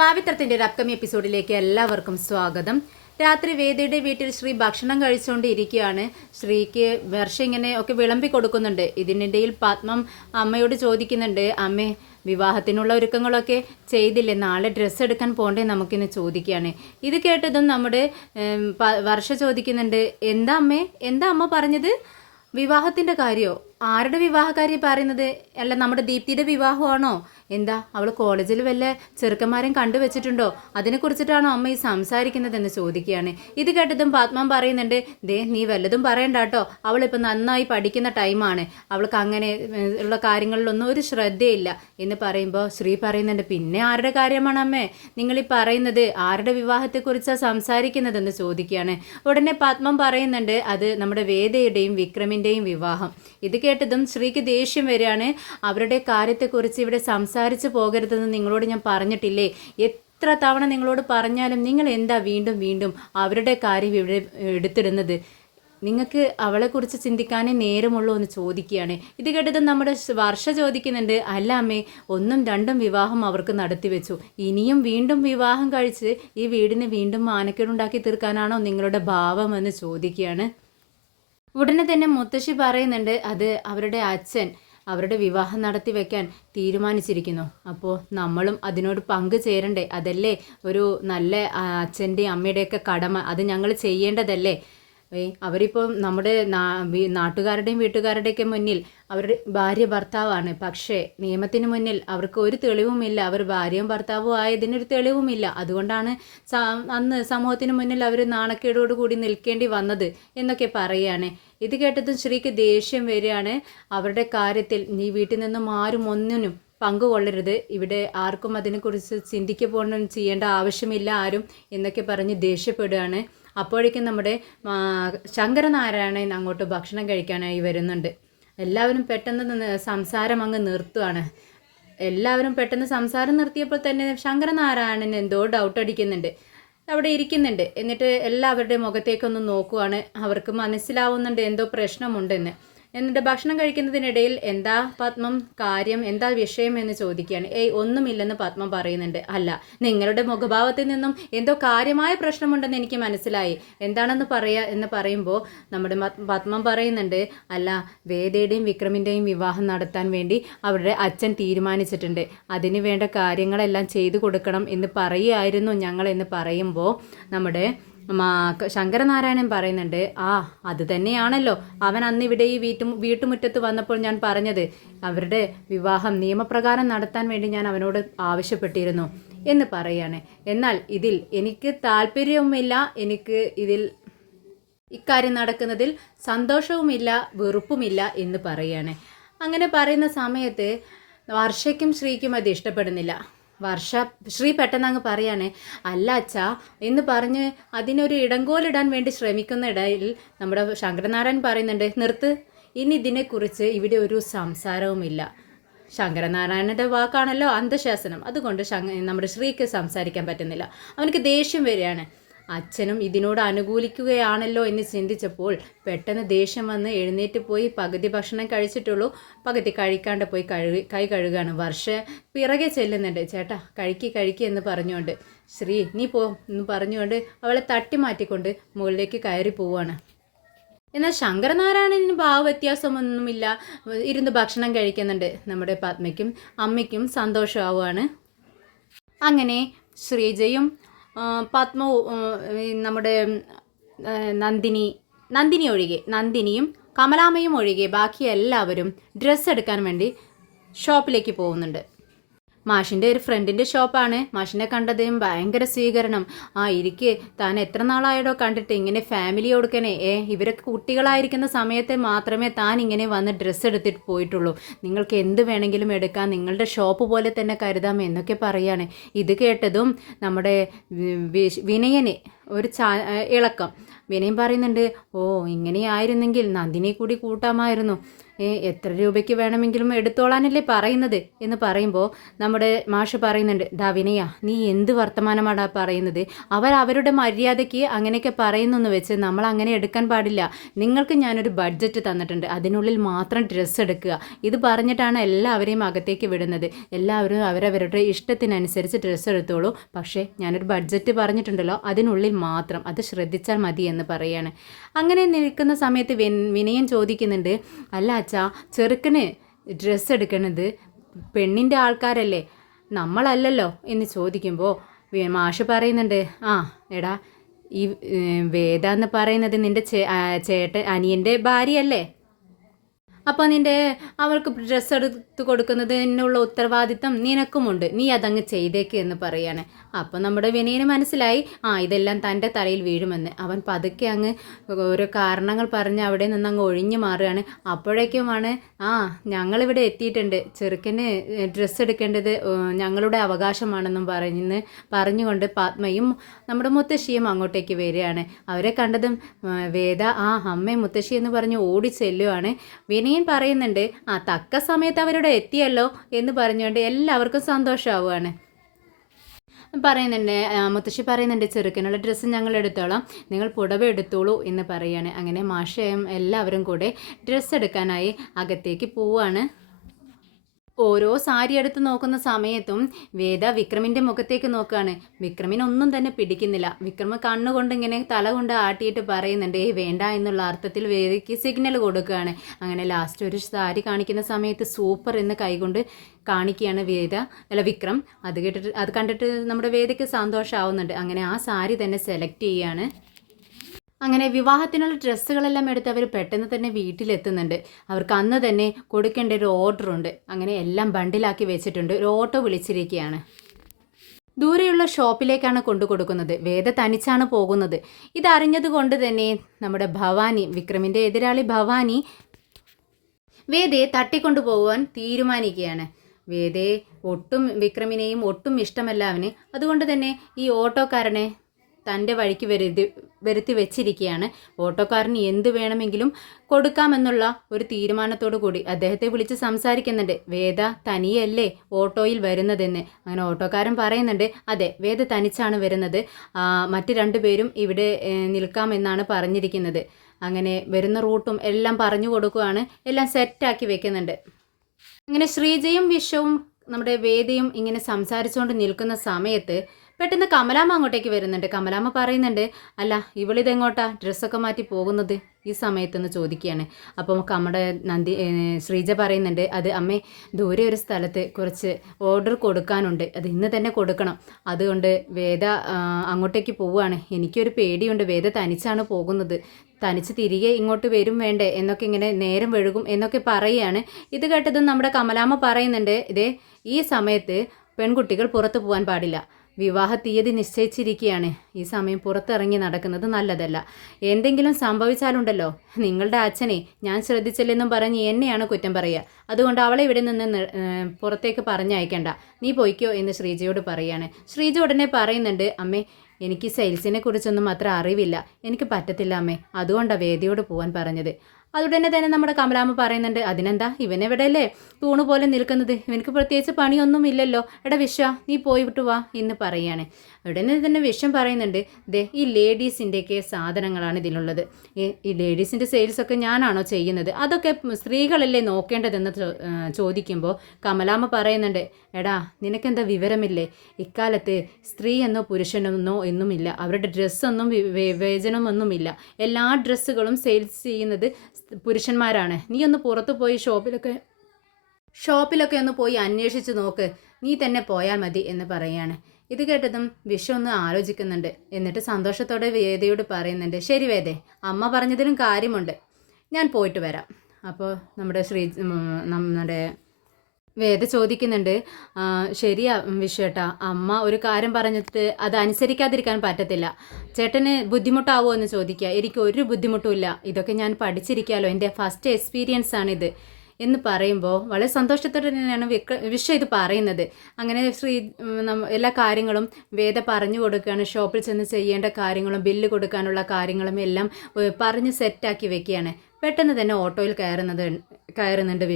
പാവിത്രത്തിൻ്റെ ഒരു അപ്കമിങ് എപ്പിസോഡിലേക്ക് എല്ലാവർക്കും സ്വാഗതം. രാത്രി വേദിയുടെ വീട്ടിൽ ശ്രീ ഭക്ഷണം കഴിച്ചുകൊണ്ടിരിക്കുകയാണ്. ശ്രീക്ക് വർഷ ഇങ്ങനെ ഒക്കെ വിളമ്പി കൊടുക്കുന്നുണ്ട്. ഇതിനിടയിൽ പത്മം അമ്മയോട് ചോദിക്കുന്നുണ്ട്, അമ്മേ വിവാഹത്തിനുള്ള ഒരുക്കങ്ങളൊക്കെ ചെയ്തില്ലേ, നാളെ ഡ്രസ്സ് എടുക്കാൻ പോകണ്ടേ നമുക്കിന്ന് ചോദിക്കുകയാണ്. ഇത് കേട്ടതും നമ്മുടെ വർഷ ചോദിക്കുന്നുണ്ട്, എന്താ അമ്മേ, എന്താ അമ്മ പറഞ്ഞത്? വിവാഹത്തിൻ്റെ കാര്യമോ? ആരുടെ വിവാഹകാര്യം പറയുന്നത്? അല്ല നമ്മുടെ ദീപ്തിയുടെ വിവാഹമാണോ? എന്താ അവൾ കോളേജിൽ വല്ല ചെറുക്കന്മാരെയും കണ്ടുവച്ചിട്ടുണ്ടോ? അതിനെക്കുറിച്ചിട്ടാണോ അമ്മ ഈ സംസാരിക്കുന്നതെന്ന് ചോദിക്കുകയാണ്. ഇത് കേട്ടതും പത്മം പറയുന്നുണ്ട്, ദേ നീ വല്ലതും പറയണ്ട കേട്ടോ, അവളിപ്പോൾ നന്നായി പഠിക്കുന്ന ടൈമാണ്, അവൾക്ക് അങ്ങനെ ഉള്ള കാര്യങ്ങളിലൊന്നും ഒരു ശ്രദ്ധയില്ല എന്ന് പറയുമ്പോൾ ശ്രീ പറയുന്നുണ്ട്, പിന്നെ ആരുടെ കാര്യമാണ് അമ്മേ നിങ്ങളീ പറയുന്നത്? ആരുടെ വിവാഹത്തെക്കുറിച്ചാണ് സംസാരിക്കുന്നതെന്ന് ചോദിക്കുകയാണ്. ഉടനെ പത്മം പറയുന്നുണ്ട്, അത് നമ്മുടെ വേദയുടെയും വിക്രമിൻ്റെയും വിവാഹം. ഇത് കേട്ടതും ശ്രീക്ക് ദേഷ്യം വരികയാണ്. അവരുടെ കാര്യത്തെക്കുറിച്ച് ഇവിടെ സംസാരിച്ച് പോകരുതെന്ന് നിങ്ങളോട് ഞാൻ പറഞ്ഞിട്ടില്ലേ? എത്ര തവണ നിങ്ങളോട് പറഞ്ഞാലും നിങ്ങൾ എന്താ വീണ്ടും വീണ്ടും അവരുടെ കാര്യം ഇവിടെ എടുത്തിടുന്നത്? നിങ്ങൾക്ക് അവളെക്കുറിച്ച് ചിന്തിക്കാനേ നേരമുള്ളൂ എന്ന് ചോദിക്കുകയാണ്. ഇത് കേട്ടതും നമ്മുടെ വർഷ ചോദിക്കുന്നുണ്ട്, അല്ല അമ്മേ, ഒന്നും രണ്ടും വിവാഹം അവർക്ക് നടത്തിവെച്ചു, ഇനിയും വീണ്ടും വിവാഹം കഴിച്ച് ഈ വീടിന് വീണ്ടും മാനക്കേടുണ്ടാക്കി തീർക്കാനാണോ നിങ്ങളുടെ ഭാവം എന്ന് ചോദിക്കുകയാണ്. ഉടനെ തന്നെ മുത്തശ്ശി പറയുന്നുണ്ട്, അത് അവരുടെ അച്ഛൻ അവരുടെ വിവാഹം നടത്തി വെക്കാൻ തീരുമാനിച്ചിരിക്കുന്നു. അപ്പോൾ നമ്മളും അതിനോട് പങ്കു ചേരണ്ടേ? അതല്ലേ ഒരു നല്ല അച്ഛൻ്റെയും അമ്മയുടെയൊക്കെ കടമ, അത് ഞങ്ങൾ ചെയ്യേണ്ടതല്ലേ? അവരിപ്പോൾ നമ്മുടെ നാട്ടുകാരുടെയും വീട്ടുകാരുടെയൊക്കെ മുന്നിൽ അവരുടെ ഭാര്യ ഭർത്താവാണ്. പക്ഷേ നിയമത്തിന് മുന്നിൽ അവർക്ക് ഒരു തെളിവുമില്ല, അവർ ഭാര്യയും ഭർത്താവും ആയതിനൊരു തെളിവുമില്ല. അതുകൊണ്ടാണ് അന്ന് സമൂഹത്തിന് മുന്നിൽ അവർ നാണക്കേടോടുകൂടി നിൽക്കേണ്ടി വന്നത് എന്നൊക്കെ പറയുകയാണ്. ഇത് കേട്ടതും ശ്രീക്ക് ദേഷ്യം വരികയാണ്. അവരുടെ കാര്യത്തിൽ നീ വീട്ടിൽ നിന്നും ആരും ഒന്നിനും പങ്കുകൊള്ളരുത്, ഇവിടെ ആർക്കും അതിനെക്കുറിച്ച് ചിന്തിക്കപ്പോഴും ചെയ്യേണ്ട ആവശ്യമില്ല ആരും എന്നൊക്കെ പറഞ്ഞ് ദേഷ്യപ്പെടുകയാണ്. അപ്പോഴേക്കും നമ്മുടെ ശങ്കരനാരായണൻ അങ്ങോട്ട് ഭക്ഷണം കഴിക്കാനായി വരുന്നുണ്ട്. എല്ലാവരും പെട്ടെന്ന് സംസാരം അങ്ങ് നിർത്തുകയാണ്. എല്ലാവരും പെട്ടെന്ന് സംസാരം നിർത്തിയപ്പോൾ തന്നെ ശങ്കരനാരായണൻ എന്തോ ഡൗട്ട് അടിക്കുന്നുണ്ട്. അവിടെ ഇരിക്കുന്നുണ്ട്. എന്നിട്ട് എല്ലാവരുടെയും മുഖത്തേക്കൊന്ന് നോക്കുവാണ്. അവർക്ക് മനസ്സിലാവുന്നുണ്ട് എന്തോ പ്രശ്നമുണ്ടെന്ന്. എന്നിട്ട് ഭക്ഷണം കഴിക്കുന്നതിനിടയിൽ എന്താ പത്മം കാര്യം, എന്താ വിഷയം എന്ന് ചോദിക്കുകയാണ്. ഒന്നുമില്ലെന്ന് പത്മം പറയുന്നുണ്ട്. അല്ല, നിങ്ങളുടെ മുഖഭാവത്തിൽ നിന്നും എന്തോ കാര്യമായ പ്രശ്നമുണ്ടെന്ന് എനിക്ക് മനസ്സിലായി, എന്താണെന്ന് എന്ന് പറയുമ്പോൾ നമ്മുടെ പത്മം പറയുന്നുണ്ട്, അല്ല വേദയുടെയും വിക്രമിൻ്റെയും വിവാഹം നടത്താൻ വേണ്ടി അവരുടെ അച്ഛൻ തീരുമാനിച്ചിട്ടുണ്ട്, അതിന് വേണ്ട കാര്യങ്ങളെല്ലാം ചെയ്തു കൊടുക്കണം എന്ന് പറയുമായിരുന്നു ഞങ്ങൾ എന്ന് പറയുമ്പോൾ നമ്മുടെ ശങ്കരനാരായണൻ പറയുന്നുണ്ട്, അത് തന്നെയാണല്ലോ അവൻ അന്ന് ഇവിടെ ഈ വീട്ടുമുറ്റത്ത് വന്നപ്പോൾ ഞാൻ പറഞ്ഞത്, അവരുടെ വിവാഹം നിയമപ്രകാരം നടത്താൻ വേണ്ടി ഞാൻ അവനോട് ആവശ്യപ്പെട്ടിരുന്നു എന്ന് പറയാണ്. എന്നാൽ ഇതിൽ എനിക്ക് താല്പര്യവുമില്ല, എനിക്ക് ഇതിൽ ഇക്കാര്യം നടക്കുന്നതിൽ സന്തോഷവുമില്ല, വെറുപ്പുമില്ല എന്ന് പറയാണ്. അങ്ങനെ പറയുന്ന സമയത്ത് വർഷയ്ക്കും ശ്രീക്കും അത് ഇഷ്ടപ്പെടുന്നില്ല. ശ്രീ പെട്ടെന്ന് അങ്ങ് പറയാണ്, അല്ല അച്ഛാ എന്ന് പറഞ്ഞ് അതിനൊരു ഇടങ്കോലിടാൻ വേണ്ടി ശ്രമിക്കുന്ന ഇടയിൽ നമ്മുടെ ശങ്കരനാരായണൻ പറയുന്നുണ്ട്, നിർത്ത്, ഇനി ഇതിനെക്കുറിച്ച് ഇവിടെ ഒരു സംസാരവുമില്ല. ശങ്കരനാരായണൻ്റെ വാക്കാണല്ലോ അന്ധശാസനം, അതുകൊണ്ട് നമ്മുടെ ശ്രീക്ക് സംസാരിക്കാൻ പറ്റുന്നില്ല. അവനക്ക് ദേഷ്യം വരികയാണ്. അച്ഛനും ഇതിനോട് അനുകൂലിക്കുകയാണല്ലോ എന്ന് ചിന്തിച്ചപ്പോൾ പെട്ടെന്ന് ദേഷ്യം വന്ന് എഴുന്നേറ്റ് പോയി പകുതി ഭക്ഷണം കഴിച്ചിട്ടുള്ളൂ, പകുതി കഴിക്കാണ്ട് പോയി കൈ കഴുകുകയാണ്. വർഷ പിറകെ ചെല്ലുന്നുണ്ട്, ചേട്ടാ കഴിക്കുക എന്ന് പറഞ്ഞുകൊണ്ട്. ശ്രീ നീ പോ എന്ന് പറഞ്ഞുകൊണ്ട് അവളെ തട്ടി മാറ്റിക്കൊണ്ട് മുകളിലേക്ക് കയറി പോവുകയാണ്. എന്നാൽ ശങ്കരനാരായണന് ഭാവവ്യത്യാസമൊന്നുമില്ല, ഇരുന്ന് ഭക്ഷണം കഴിക്കുന്നുണ്ട്. നമ്മുടെ പത്മയ്ക്കും അമ്മയ്ക്കും സന്തോഷമാവുകയാണ്. അങ്ങനെ ശ്രീജയും പത്മവും നമ്മുടെ നന്ദിനിയും കമലാമ്മയും ഒഴികെ ബാക്കി എല്ലാവരും ഡ്രസ്സ് എടുക്കാൻ വേണ്ടി ഷോപ്പിലേക്ക് പോകുന്നുണ്ട്. മാഷിൻ്റെ ഒരു ഫ്രണ്ടിൻ്റെ ഷോപ്പാണ്. മാഷിനെ കണ്ടതും ഭയങ്കര സ്വീകരണം. ഇരിക്ക്, താൻ എത്ര നാളായടോ കണ്ടിട്ട്, ഇങ്ങനെ ഫാമിലി കൊടുക്കണേ, ഇവരൊക്കെ കുട്ടികളായിരിക്കുന്ന സമയത്തെ മാത്രമേ താൻ ഇങ്ങനെ വന്ന് ഡ്രസ്സ് എടുത്തിട്ട് പോയിട്ടുള്ളൂ, നിങ്ങൾക്ക് എന്ത് വേണമെങ്കിലും എടുക്കാം, നിങ്ങളുടെ ഷോപ്പ് പോലെ തന്നെ കരുതാം എന്നൊക്കെ പറയാണ്. ഇത് കേട്ടതും നമ്മുടെ വിനയന് ഒരു ഇളക്കം. വിനയം പറയുന്നുണ്ട്, ഇങ്ങനെയായിരുന്നെങ്കിൽ നന്ദിനെ കൂടി കൂട്ടാമായിരുന്നു എത്ര രൂപയ്ക്ക് വേണമെങ്കിലും എടുത്തോളാനല്ലേ പറയുന്നത് എന്ന് പറയുമ്പോൾ നമ്മുടെ മാഷ് പറയുന്നുണ്ട്, ഡാ വിനയ, നീ എന്ത് വർത്തമാനമാടാ പറയുന്നത്? അവരുടെ മര്യാദയ്ക്ക് അങ്ങനെയൊക്കെ പറയുന്നെന്ന് വെച്ച് നമ്മൾ അങ്ങനെ എടുക്കാൻ പാടില്ല. നിങ്ങൾക്ക് ഞാനൊരു ബഡ്ജറ്റ് തന്നിട്ടുണ്ട്, അതിനുള്ളിൽ മാത്രം ഡ്രസ്സ് എടുക്കുക. ഇത് പറഞ്ഞിട്ടാണ് എല്ലാവരെയും അകത്തേക്ക് വിടുന്നത്. എല്ലാവരും അവരവരുടെ ഇഷ്ടത്തിനനുസരിച്ച് ഡ്രസ്സ് എടുത്തോളൂ, പക്ഷേ ഞാനൊരു ബഡ്ജറ്റ് പറഞ്ഞിട്ടുണ്ടല്ലോ, അതിനുള്ളിൽ മാത്രം, അത് ശ്രദ്ധിച്ചാൽ മതി എന്ന് പറയാണ്. അങ്ങനെ നിൽക്കുന്ന സമയത്ത് വിനയൻ ചോദിക്കുന്നുണ്ട്, അല്ല അച്ഛാ, ചെറുക്കന് ഡ്രസ്സ് എടുക്കണത് പെണ്ണിൻ്റെ ആൾക്കാരല്ലേ, നമ്മളല്ലല്ലോ എന്ന് ചോദിക്കുമ്പോൾ മാഷ് പറയുന്നുണ്ട്, ആ എടാ, ഈ വേദ എന്ന് പറയുന്നത് നിൻ്റെ ചേട്ടൻ അനിയൻ്റെ ഭാര്യയല്ലേ, അപ്പോൾ അവൾക്ക് ഡ്രസ്സ് എടുത്ത് കൊടുക്കുന്നതിനുള്ള ഉത്തരവാദിത്തം നിനക്കുമുണ്ട്, നീ അതങ്ങ് ചെയ്തേക്ക് എന്ന് പറയാണ്. അപ്പോൾ നമ്മുടെ വിനയന് മനസ്സിലായി, ഇതെല്ലാം തൻ്റെ തലയിൽ വീഴുമെന്ന്. അവൻ പതുക്കെ അങ്ങ് ഓരോ കാരണങ്ങൾ പറഞ്ഞ് അവിടെ നിന്ന് അങ്ങ് ഒഴിഞ്ഞു മാറുകയാണ്. അപ്പോഴേക്കുമാണ് ഞങ്ങളിവിടെ എത്തിയിട്ടുണ്ട്, ചെറുക്കന് ഡ്രസ്സ് എടുക്കേണ്ടത് ഞങ്ങളുടെ അവകാശമാണെന്നും പറഞ്ഞുകൊണ്ട് പത്മയും നമ്മുടെ മുത്തശ്ശിയും അങ്ങോട്ടേക്ക് വരികയാണ്. അവരെ കണ്ടതും വേദ അമ്മേ മുത്തശ്ശി എന്ന് പറഞ്ഞ് ഓടി ചെല്ലുവാണ്. വിനയൻ പറയുന്നുണ്ട്, തക്ക സമയത്ത് അവരുടെ എത്തിയല്ലോ എന്ന് പറഞ്ഞുകൊണ്ട് എല്ലാവർക്കും സന്തോഷമാവുകയാണ്. പറയുന്നുണ്ട്, മുത്തശ്ശി പറയുന്നുണ്ട്, ചെറുക്കനുള്ള ഡ്രസ്സ് ഞങ്ങൾ എടുത്തോളാം, നിങ്ങൾ പുടവ എടുത്തോളൂ എന്ന് പറയാണ്. അങ്ങനെ മാഷയും എല്ലാവരും കൂടെ ഡ്രസ്സ് എടുക്കാനായി അകത്തേക്ക് പോവുകയാണ്. ഓരോ സാരി എടുത്ത് നോക്കുന്ന സമയത്തും വേദ വിക്രമിൻ്റെ മുഖത്തേക്ക് നോക്കുകയാണ്. വിക്രമിനൊന്നും തന്നെ പിടിക്കുന്നില്ല. വിക്രമ കണ്ണുകൊണ്ട് ഇങ്ങനെ തല കൊണ്ട് ആട്ടിയിട്ട് പറയുന്നുണ്ട്, വേണ്ട എന്നുള്ള അർത്ഥത്തിൽ വേദയ്ക്ക് സിഗ്നൽ കൊടുക്കുകയാണ്. അങ്ങനെ ലാസ്റ്റ് ഒരു സാരി കാണിക്കുന്ന സമയത്ത് സൂപ്പർ എന്ന് കൈകൊണ്ട് കാണിക്കുകയാണ് വിക്രം. അത് കണ്ടിട്ട് നമ്മുടെ വേദയ്ക്ക് സന്തോഷമാവുന്നുണ്ട്. അങ്ങനെ ആ സാരി തന്നെ സെലക്ട് ചെയ്യുകയാണ്. അങ്ങനെ വിവാഹത്തിനുള്ള ഡ്രസ്സുകളെല്ലാം എടുത്ത് അവർ പെട്ടെന്ന് തന്നെ വീട്ടിലെത്തുന്നുണ്ട്. അവർക്ക് അന്ന് തന്നെ കൊടുക്കേണ്ട ഒരു ഓർഡറുണ്ട്. അങ്ങനെ എല്ലാം ബണ്ടിലാക്കി വെച്ചിട്ടുണ്ട്. ഒരു ഓട്ടോ വിളിച്ചിരിക്കുകയാണ്. ദൂരെയുള്ള ഷോപ്പിലേക്കാണ് കൊണ്ടു കൊടുക്കുന്നത്. വേദ തനിച്ചാണ് പോകുന്നത്. ഇതറിഞ്ഞത് കൊണ്ട് തന്നെ നമ്മുടെ ഭവാനി, വിക്രമിൻ്റെ എതിരാളി ഭവാനി, വേദയെ തട്ടിക്കൊണ്ടു പോകുവാൻ തീരുമാനിക്കുകയാണ്. വേദയെ വിക്രമിനെയും ഒട്ടും ഇഷ്ടമല്ല അവന്. അതുകൊണ്ട് തന്നെ ഈ ഓട്ടോക്കാരനെ തൻ്റെ വഴിക്ക് വരുത്തി വെച്ചിരിക്കുകയാണ്. ഓട്ടോക്കാരന് എന്ത് വേണമെങ്കിലും കൊടുക്കാമെന്നുള്ള ഒരു തീരുമാനത്തോടു കൂടി അദ്ദേഹത്തെ വിളിച്ച് സംസാരിക്കുന്നുണ്ട്. വേദ തനിയല്ലേ ഓട്ടോയിൽ വരുന്നതെന്ന്. അങ്ങനെ ഓട്ടോക്കാരൻ പറയുന്നുണ്ട്, അതെ, വേദ തനിച്ചാണ് വരുന്നത്, മറ്റ് 2 പേരും ഇവിടെ നിൽക്കാമെന്നാണ് പറഞ്ഞിരിക്കുന്നത്. അങ്ങനെ വരുന്ന റൂട്ടും എല്ലാം പറഞ്ഞു കൊടുക്കുകയാണ്. എല്ലാം സെറ്റാക്കി വെക്കുന്നുണ്ട്. അങ്ങനെ ശ്രീജയും വിശ്വവും നമ്മുടെ വേദയും ഇങ്ങനെ സംസാരിച്ചുകൊണ്ട് നിൽക്കുന്ന സമയത്ത് പെട്ടെന്ന് കമലാമ്മ അങ്ങോട്ടേക്ക് വരുന്നുണ്ട്. കമലാമ്മ പറയുന്നുണ്ട്, അല്ല, ഇവളിതെങ്ങോട്ടാ ഡ്രസ്സൊക്കെ മാറ്റി പോകുന്നത് ഈ സമയത്തെന്ന് ചോദിക്കുകയാണ്. അപ്പം ശ്രീജ പറയുന്നുണ്ട്, അത് അമ്മേ, ദൂരെ ഒരു സ്ഥലത്ത് കുറച്ച് ഓർഡർ കൊടുക്കാനുണ്ട്, അത് ഇന്ന് തന്നെ കൊടുക്കണം, അതുകൊണ്ട് വേദ അങ്ങോട്ടേക്ക് പോവുകയാണ്. എനിക്കൊരു പേടിയുണ്ട്, വേദ തനിച്ചാണ് പോകുന്നത്, തനിച്ച് തിരികെ ഇങ്ങോട്ട് വരും വേണ്ടേ എന്നൊക്കെ, ഇങ്ങനെ നേരം വഴുകും എന്നൊക്കെ പറയുകയാണ്. ഇത് കേട്ടതും നമ്മുടെ കമലാമ്മ പറയുന്നുണ്ട്, ഈ സമയത്ത് പെൺകുട്ടികൾ പുറത്തു പോകാൻ പാടില്ല, വിവാഹ തീയതി നിശ്ചയിച്ചിരിക്കുകയാണ്, ഈ സമയം പുറത്തിറങ്ങി നടക്കുന്നത് നല്ലതല്ല, എന്തെങ്കിലും സംഭവിച്ചാലുണ്ടല്ലോ നിങ്ങളുടെ അച്ഛനെ ഞാൻ ശ്രദ്ധിച്ചില്ലെന്നും പറഞ്ഞ് എന്നെയാണ് കുറ്റം പറയുക, അതുകൊണ്ട് അവളെ ഇവിടെ നിന്ന് പുറത്തേക്ക് പറഞ്ഞയക്കേണ്ട, നീ പോയിക്കോ എന്ന് ശ്രീജയോട് പറയാണ്. ശ്രീജ ഉടനെ പറയുന്നുണ്ട്, അമ്മേ, എനിക്ക് സെയിൽസിനെ കുറിച്ചൊന്നും അത്ര അറിവില്ല, എനിക്ക് പറ്റത്തില്ല അമ്മേ, അതുകൊണ്ടാണ് വേദിയോട് പോകാൻ പറഞ്ഞത്. അതുടനെ തന്നെ നമ്മുടെ കമലാമ്മ പറയുന്നുണ്ട്, അതിനെന്താ, ഇവനെവിടെയല്ലേ തൂണ് പോലെ നിൽക്കുന്നത്, ഇവനക്ക് പ്രത്യേകിച്ച് പണിയൊന്നും ഇല്ലല്ലോ, എടാ വിശ്വ, നീ പോയിട്ട് വാ എന്ന് പറയാണ്. ഉടനെ തന്നെ വിശ്വം പറയുന്നുണ്ട്, ഈ ലേഡീസിൻ്റെയൊക്കെ സാധനങ്ങളാണ് ഇതിലുള്ളത്, ഈ ലേഡീസിൻ്റെ സെയിൽസൊക്കെ ഞാനാണോ ചെയ്യുന്നത്, അതൊക്കെ സ്ത്രീകളല്ലേ നോക്കേണ്ടതെന്ന് ചോദിക്കുമ്പോൾ കമലാമ്മ പറയുന്നുണ്ട്, എടാ നിനക്കെന്താ വിവരമില്ലേ, ഇക്കാലത്ത് സ്ത്രീ എന്നോ പുരുഷനെന്നോ ഒന്നുമില്ല, അവരുടെ ഡ്രസ്സൊന്നും വിവേചനമൊന്നുമില്ല, എല്ലാ ഡ്രസ്സുകളും സെയിൽസ് ചെയ്യുന്നത് പുരുഷന്മാരാണ്, നീ ഒന്ന് പുറത്തു പോയി ഷോപ്പിലൊക്കെ ഒന്ന് പോയി അന്വേഷിച്ച് നോക്ക്, നീ തന്നെ പോയാൽ മതി എന്ന് പറയാണ്. ഇത് കേട്ടതും വിശ്വ ഒന്ന് ആലോചിക്കുന്നുണ്ട്. എന്നിട്ട് സന്തോഷത്തോടെ വേദയോട് പറയുന്നുണ്ട്, ശരി വേദേ, അമ്മ പറഞ്ഞതിലും കാര്യമുണ്ട്, ഞാൻ പോയിട്ട് വരാം. അപ്പോൾ നമ്മുടെ വേദ ചോദിക്കുന്നുണ്ട്, ശരിയാ വിശ്വേട്ടാ, അമ്മ ഒരു കാര്യം പറഞ്ഞിട്ട് അത് അനുസരിക്കാതിരിക്കാൻ പറ്റത്തില്ല, ചേട്ടന് ബുദ്ധിമുട്ടാവുമോ എന്ന് ചോദിക്കുക. എനിക്ക് ഒരു ബുദ്ധിമുട്ടുമില്ല, ഇതൊക്കെ ഞാൻ പഠിച്ചിരിക്കാമല്ലോ, എൻ്റെ ഫസ്റ്റ് എക്സ്പീരിയൻസ് ആണിത്, എന്ന് പറയുമ്പോൾ വളരെ സന്തോഷത്തോടെ തന്നെയാണ് വിശ്വ ഇത് പറയുന്നത്. അങ്ങനെ എല്ലാ കാര്യങ്ങളും വേദ പറഞ്ഞു കൊടുക്കുകയാണ്. ഷോപ്പിൽ ചെന്ന് ചെയ്യേണ്ട കാര്യങ്ങളും ബില്ല് കൊടുക്കാനുള്ള കാര്യങ്ങളും എല്ലാം പറഞ്ഞ് സെറ്റാക്കി വെക്കുകയാണ്. പെട്ടെന്ന് തന്നെ ഓട്ടോയിൽ കയറുന്നുണ്ട്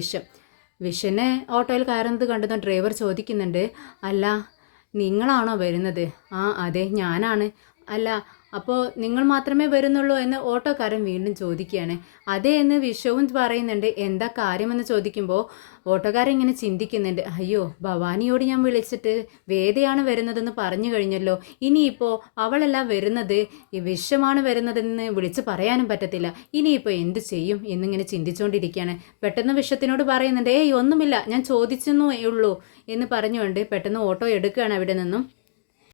വിശ്വനെ ഓട്ടോയിൽ കയറുന്നത് കണ്ടതും ഡ്രൈവർ ചോദിക്കുന്നുണ്ട്, അല്ല നിങ്ങളാണോ വരുന്നത്? ആ അതെ ഞാനാണ്. അല്ല അപ്പോൾ നിങ്ങൾ മാത്രമേ വരുന്നുള്ളൂ എന്ന് ഓട്ടോക്കാരൻ വീണ്ടും ചോദിക്കുകയാണ്. അതേ എന്ന് വിശ്വവും പറയുന്നുണ്ട്. എന്താ കാര്യമെന്ന് ചോദിക്കുമ്പോൾ ഓട്ടോക്കാരൻ ഇങ്ങനെ ചിന്തിക്കുന്നുണ്ട്, അയ്യോ ഭവാനിയോട് ഞാൻ വിളിച്ചിട്ട് വേദയാണ് വരുന്നതെന്ന് പറഞ്ഞു കഴിഞ്ഞല്ലോ, ഇനിയിപ്പോൾ അവളല്ല വരുന്നത്, ഈ വിശ്വമാണ് വരുന്നതെന്ന് വിളിച്ച് പറയാനും പറ്റത്തില്ല, ഇനിയിപ്പോൾ എന്ത് ചെയ്യും എന്നിങ്ങനെ ചിന്തിച്ചുകൊണ്ടിരിക്കുകയാണ്. പെട്ടെന്ന് വിശ്വത്തിനോട് പറയുന്നുണ്ട്, ഏയ് ഒന്നുമില്ല, ഞാൻ ചോദിച്ചെന്നേ ഉള്ളൂ എന്ന് പറഞ്ഞുകൊണ്ട് പെട്ടെന്ന് ഓട്ടോ എടുക്കുകയാണ് അവിടെ നിന്നും.